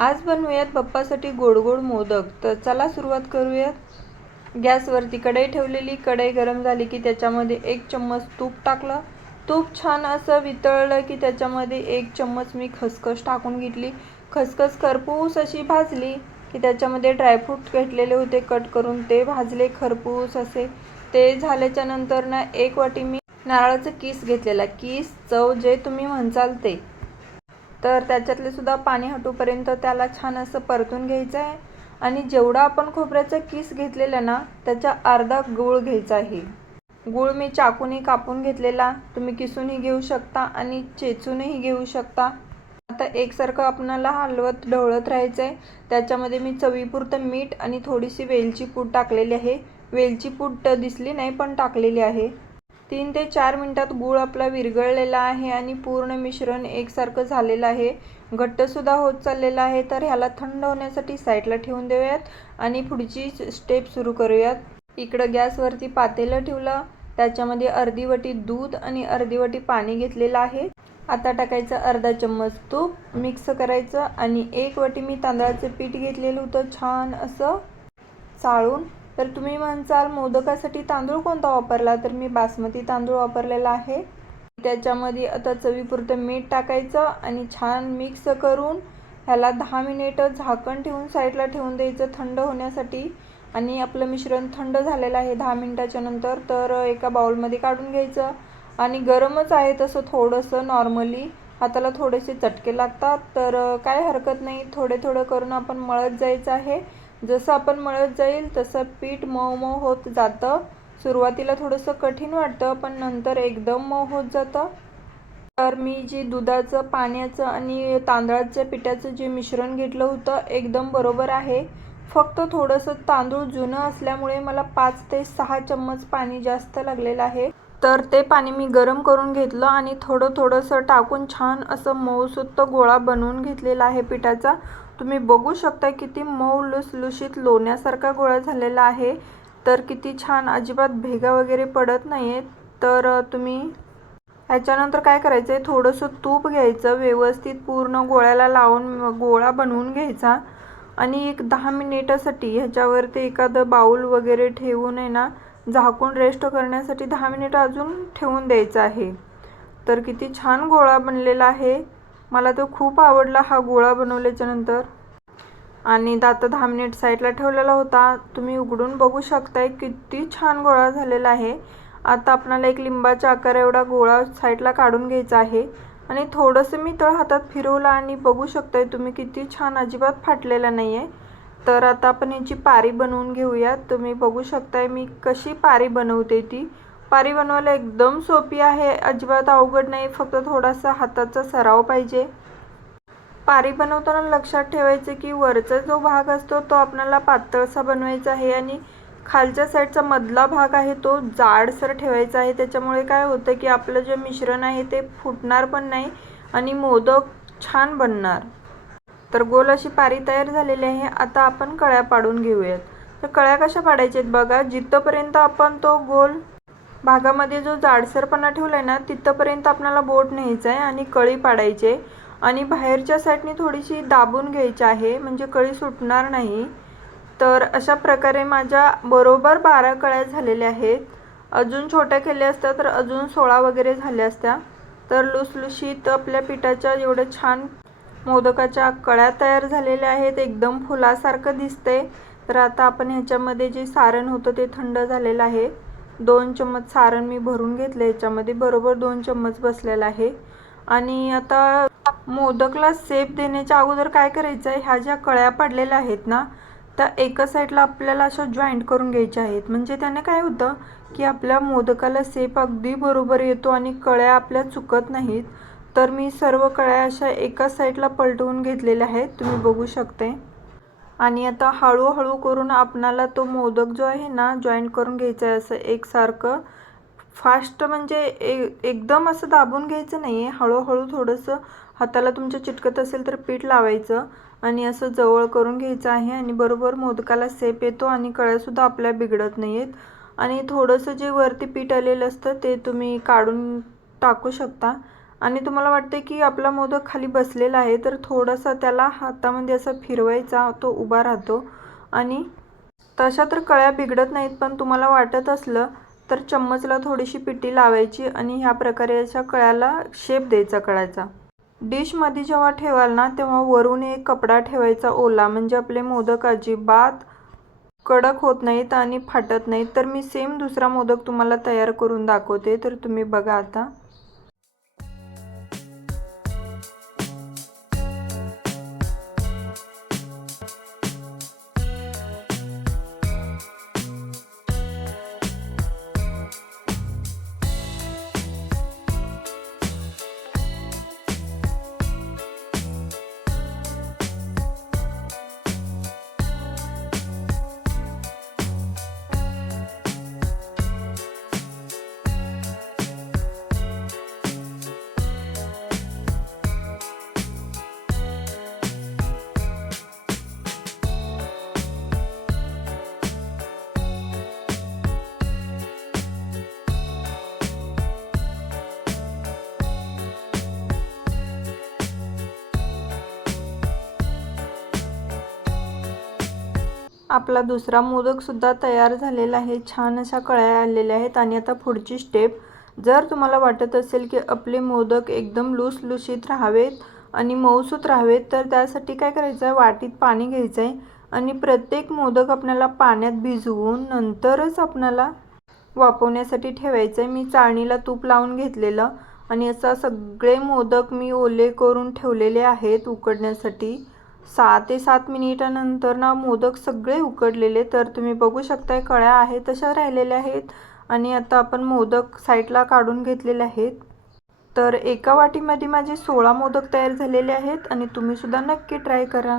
आज बनवूयात पप्पासाठी गोड गोड मोदक. तर चला सुरुवात करूयात. गॅसवरती कढई ठेवलेली कढई गरम झाली की त्याच्यामध्ये एक चम्मच तूप टाकलं. तूप छान असं वितळलं की त्याच्यामध्ये एक चम्मच मी खसखस टाकून घेतली. खसखस खरपूस अशी भाजली की त्याच्यामध्ये ड्रायफ्रूट घेतलेले होते कट करून ते भाजले खरपूस असे. ते झाल्याच्यानंतर ना एक वाटी मी नारळाचं किस घेतलेला. किस चव जे तुम्ही म्हणचाल ते. तर त्याच्यातले सुद्धा पाणी हटूपर्यंत त्याला छान असं परतून घ्यायचं आहे. आणि जेवढा आपण खोबऱ्याचा किस घेतलेला ना त्याच्या अर्धा गूळ घ्यायचा आहे. गूळ मी चाकूने कापून घेतलेला. तुम्ही किसूनही घेऊ शकता आणि चेचूनही घेऊ शकता. आता एकसारखं आपणाला हलवत ढवळत राहायचं आहे त्याच्यामध्ये मी चवीपुरतं मीठ आणि थोडीशी वेलची पूड टाकलेली आहे. वेलची पूड दिसली नाही पण टाकलेली आहे. तीन ते चार मिनटात गूळ आपला विरघळलेला आहे आणि पूर्ण मिश्रण एकसारखं झालेलं आहे. घट्टसुद्धा होत चाललेलं आहे तर ह्याला थंड होण्यासाठी साईडला ठेवून देऊयात आणि पुढची स्टेप सुरू करूयात. इकडं गॅसवरती पातेलं ठेवलं त्याच्यामध्ये अर्धी वाटी दूध आणि अर्धी वाटी पाणी घेतलेलं आहे. आता टाकायचं अर्धा चम्मच तूप मिक्स करायचं आणि एक वाटी मी तांदळाचं पीठ घेतलेलं होतं छान असं चाळून तर तुम्ही म्हणसाल मोदकासाठी तांदूळ कोणता वापरला? तर मी बासमती तांदूळ वापरलेला आहे. त्याच्यामध्ये आता चवीपुरतं मीठ टाकायचं आणि छान मिक्स करून ह्याला दहा मिनिटं झाकण ठेवून साईडला ठेवून द्यायचं थंड होण्यासाठी. आणि आपलं मिश्रण थंड झालेलं आहे दहा मिनटाच्या नंतर तर एका बाउलमध्ये काढून घ्यायचं. आणि गरमच आहे तसं थोडंसं नॉर्मली. हाताला थोडेसे चटके लागतात तर काय हरकत नाही. थोडे थोडं करून आपण मळत जायचं आहे. जसं आपण मळत जाईल तसं पीठ मऊ मऊ होत जातं. सुरुवातीला थोडंसं कठीण वाटतं पण नंतर एकदम मऊ होत जातं. तर मी जी दुधाचं पाण्याचं आणि तांदळाच्या पिठाचं जे मिश्रण घेतलं होतं एकदम बरोबर आहे. फक्त थोडंसं तांदूळ जुनं असल्यामुळे मला पाच ते सहा चम्मच पाणी जास्त लागलेलं आहे. तर ते पाणी मी गरम करून घेतलं आणि थोडं थोडंसं टाकून छान असं मऊसुत्त गोळा बनवून घेतलेला आहे पिठाचा. तुम्ही बघू शकता किती मऊ लुसलुशीत लोण्यासारखा गोळा झालेला आहे. तर किती छान अजिबात भेगा वगैरे पडत नाही आहेत तर तुम्ही ह्याच्यानंतर काय करायचं आहे थोडंसं तूप घ्यायचं व्यवस्थित पूर्ण गोळ्याला लावून गोळा बनवून घ्यायचा. आणि एक दहा मिनिटासाठी ह्याच्यावरती एखादं बाऊल वगैरे ठेवून आहे ना झाकून रेस्ट करण्यासाठी दहा मिनिटं अजून ठेवून द्यायचं आहे. तर किती छान गोळा बनलेला आहे. मला तो खूप आवडला हा गोळा बनवल्याच्या नंतर. आणि दात दहा मिनिट साईडला ठेवलेला होता. तुम्ही उघडून बघू शकताय किती छान गोळा झालेला आहे. आता आपणाला एक लिंबाच्या आकार एवढा गोळा साईडला काढून घ्यायचा आहे. आणि थोडंसं मी तळ हातात फिरवलं आणि बघू शकताय तुम्ही किती छान अजिबात फाटलेला नाही आहे तर आता आपण याची पारी बनवून घेऊयात. तुम्ही बघू शकताय मी कशी पारी बनवते ती. पारी बनवायला एकदम सोपी आहे. अजिबात अवघड नाही फक्त थोडासा हाताचा सराव पाहिजे. पारी बनवताना लक्षात ठेवायचे की वरचा जो भाग असतो तो आपल्याला पातळसा बनवायचा आहे आणि खालच्या साईडचा मधला भाग आहे तो जाडसर ठेवायचा आहे. त्याच्यामुळे काय होतं की आपलं जे मिश्रण आहे ते फुटणार पण नाही आणि मोदक छान बनणार. तर गोल अशी पारी तयार झालेली आहे. आता आपण कळ्या पाडून घेऊयात. तर कळ्या कशा पाडायच्या आहेत बघा. जिथंपर्यंत आपण तो गोल भागामध्ये जो जाडसरपणा ठेवला आहे ना तिथंपर्यंत आपल्याला बोट न्यायचं आहे आणि कळी पाडायचे. आणि बाहेरच्या साईडने थोडीशी दाबून घ्यायची आहे म्हणजे कळी सुटणार नाही. तर अशा प्रकारे माझ्या बरोबर बारा कळ्या झालेल्या आहेत. अजून छोट्या केल्या असत्या तर अजून सोळा वगैरे झाल्या असत्या. तर लुसलुशीत आपल्या पिठाच्या एवढ्या छान मोदकाच्या कळ्या तयार झालेल्या आहेत. एकदम फुलासारखं दिसतंय. तर आता आपण ह्याच्यामध्ये जे सारण होतं ते थंड झालेलं आहे. दोन चम्मच सारण मी भरून घेतलं याच्यामध्ये बरोबर दोन चम्मच बसलेला आहे. आणि आता मोदकला सेप देण्याच्या अगोदर काय करायचं आहे? ह्या ज्या कळ्या पडलेल्या आहेत ना त्या एका साईडला आपल्याला अशा जॉईंट करून घ्यायच्या आहेत. म्हणजे त्याने काय होतं की आपल्या मोदकाला सेप अगदी बरोबर येतो आणि कळ्या आपल्या चुकत नाहीत. तर मी सर्व कळ्या अशा एकाच साईडला पलटवून घेतलेल्या आहेत. तुम्ही बघू शकते आणि आता हळूहळू करून आपणाला तो मोदक जो आहे ना जॉईंट करून घ्यायचा आहे असं एकसारखं. फास्ट म्हणजे ए एकदम असं दाबून घ्यायचं नाही आहे हळूहळू थोडंसं हाताला तुमच्या चिटकत असेल तर पीठ लावायचं आणि असं जवळ करून घ्यायचं आहे आणि बरोबर मोदकाला सेप येतो आणि कळ्यासुद्धा आपल्या बिघडत नाही आहेत आणि थोडंसं जे वरती पीठ आलेलं असतं ते तुम्ही काढून टाकू शकता. आणि तुम्हाला वाटते की आपला मोदक खाली बसलेला आहे तर थोडासा त्याला हातामध्ये असं फिरवायचा तो उभा राहतो. आणि तशा तर कळ्या बिघडत नाहीत पण तुम्हाला वाटत असलं तर चम्मचला थोडीशी पिटी लावायची आणि ह्या प्रकारे अशा कळ्याला शेप द्यायचा कळ्याचा. डिशमध्ये जेव्हा ठेवाल ना तेव्हा वरून एक कपडा ठेवायचा ओला म्हणजे आपले मोदक अजिबात कडक होत नाहीत आणि फाटत नाहीत. तर मी सेम दुसरा मोदक तुम्हाला तयार करून दाखवते तर तुम्ही बघा आता. आपला दुसरा मोदकसुद्धा तयार झालेला आहे. छान अशा कळ्या आलेल्या आहेत आणि आता पुढची स्टेप जर तुम्हाला वाटत असेल की आपले मोदक एकदम लुसलुशीत राहावेत आणि मऊसूत राहावेत तर त्यासाठी काय करायचं आहे वाटीत पाणी घ्यायचं आहे आणि प्रत्येक मोदक आपल्याला पाण्यात भिजवून नंतरच आपल्याला वापवण्यासाठी ठेवायचं आहे मी चाळणीला तूप लावून घेतलेलं आणि असा सगळे मोदक मी ओले करून ठेवलेले आहेत उकडण्यासाठी. सहा ते सात मिनिटानंतर ना मोदक सगळे उकडलेले. तर तुम्ही बघू शकताय कळ्या आहेत तशा राहिलेल्या आहेत. आणि आता आपण मोदक साईडला काढून घेतलेले आहेत. तर एका वाटीमध्ये माझे सोळा मोदक तयार झालेले आहेत आणि तुम्हीसुद्धा नक्की ट्राय करा.